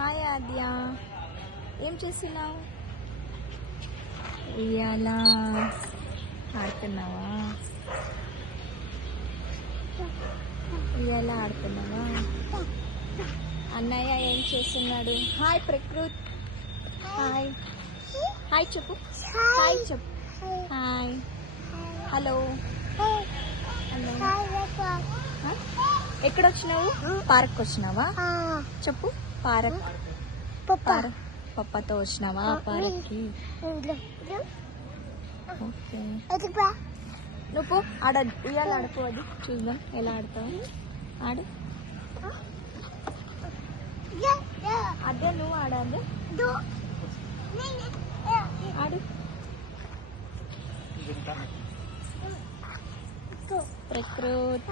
Hi ఆద్య, ఏం చేస్తున్నావు? ఉయ్యాల ఆడుతున్నావా? ఉయ్యాల ఆడుతున్నావా? అన్నయ్య ఏం చేస్తున్నాడు? హాయ్ ప్రకృత్, హాయ్ హాయ్ చెప్పు, హాయ్ చెప్పు, హాయ్ హలో. ఎక్కడ వచ్చినావు? పార్క్ వచ్చినావా? చెప్పు. పార్క్ పప్పతో వచ్చినావా పార్క్కి? ఓకే, నువ్వు ఆడ ఉయ్యాల ఆడుకో, అది చూద్దాం ఎలా ఆడతావు. ఆడు, అదే నువ్వు ఆడాలి. ఆడు. ప్రకృత్